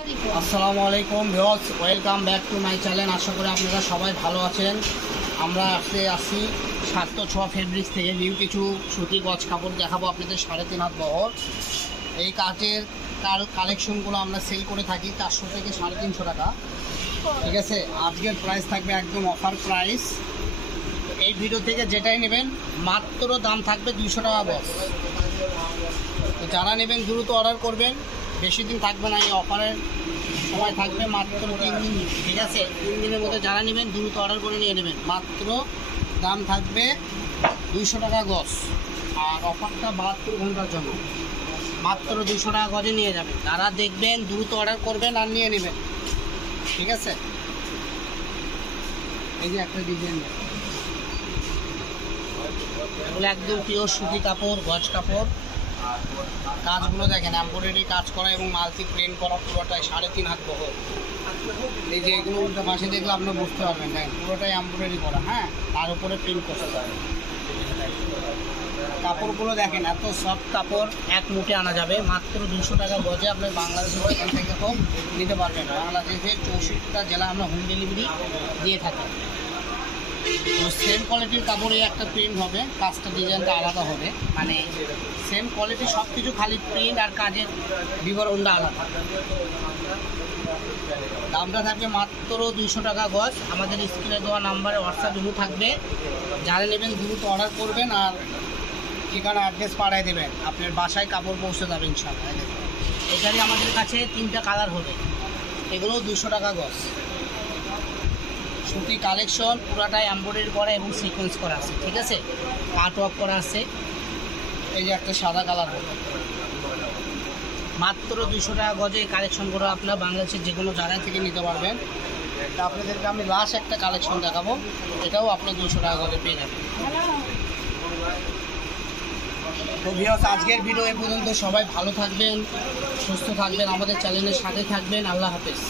আসসালামু আলাইকুম viewers, welcome back to my channel. আশা করি আপনারা সবাই ভালো আছেন। আমরা আসি 706 ফেব্রিক্স থেকে নিউ কিছু সুতি গজ কাপড় দেখাবো আপনাদের 3.5 হাত বহর। এই কাঠের কালেকশনগুলো আমরা সেল করে থাকি 400 থেকে 350 টাকা। ঠিক আছে, আজকের প্রাইস থাকবে একদম অফার প্রাইস। এই ভিডিও থেকে যেটাই নেবেন মাত্র দাম থাকবে 200 টাকা গজ। তো যারা নেবেন দ্রুত অর্ডার করবেন, বেশি দিন থাকবে না, এই অফারের সময় থাকবে মাত্র 3 দিন। ঠিক আছে, 3 দিনের মধ্যে যারা নেবেন দ্রুত অর্ডার করে নিয়ে নেবেন। মাত্র দাম থাকবে 200 টাকা গজ, আর অফারটা 72 ঘন্টার জন্য। মাত্র 200 টাকা গজে নিয়ে যাবেন। যারা দেখবেন দ্রুত অর্ডার করবেন আর নিয়ে নেবেন। ঠিক আছে, এই যে একটা ডিজাইন, এগুলো একদম পিওর সুতি কাপড়, গজ কাপড়। কাজগুলো দেখেন, এমব্রয়ডারি কাজ করা এবং মাল্টি প্রিন্ট করা, পুরোটাই 3.5 হাত বহর। এই যে এগুলো উল্টো পাশে দেখলে আপনি বুঝতে পারবেন, দেখেন পুরোটাই এমব্রয়ডারি করা। হ্যাঁ, তার উপরে প্রিন্ট করতে পারবেন। কাপড়গুলো দেখেন, এত সফট কাপড়, এক মুঠে আনা যাবে। মাত্র 200 টাকা গজে আপনি বাংলাদেশের এখান থেকে হোম নিতে পারবেন। বাংলাদেশের 64টা জেলা আমরা হোম ডেলিভারি দিয়ে থাকি। তো সেম কোয়ালিটির কাপড়ে একটা প্রিন্ট হবে, কাজটা ডিজাইনটা আলাদা হবে, মানে সেম কোয়ালিটি সব কিছু, খালি প্রিন্ট আর কাজের বিবরণটা আলাদা। দামটা থাকবে মাত্র 200 টাকা গজ। আমাদের স্ক্রিনে দেওয়া নাম্বারে হোয়াটসঅ্যাপ ইমো থাকবে, যারা নেবেন দ্রুত অর্ডার করবেন আর ঠিকানা অ্যাড্রেস পাঠিয়ে দেবেন, আপনার বাসায় কাপড় পৌঁছে যাবে ইনশাআল্লাহ। এখানে আমাদের কাছে 3টা কালার হবে, এগুলো 200 টাকা গজ। সুতি কালেকশন, পুরাটাই এমব্রয়ডারি করা এবং সিকোয়েন্স করা আছে। ঠিক আছে, কাট ওয়ার্ক করা আছে। এই যে একটা সাদা কালার হবে, মাত্র 200 টাকা গজে এই কালেকশনগুলো আপনারা বাংলাদেশের যে কোনো জায়গা থেকে নিতে পারবেন। তা আপনাদেরকে আমি লাস্ট একটা কালেকশন দেখাবো, এটাও আপনার 200 টাকা গজে পেয়ে যাবেন। তো ভিউয়ার্স, আজকের ভিডিও এ পর্যন্ত। সবাই ভালো থাকবেন, সুস্থ থাকবেন, আমাদের চ্যানেলের সাথে থাকবেন। আল্লাহ হাফেজ।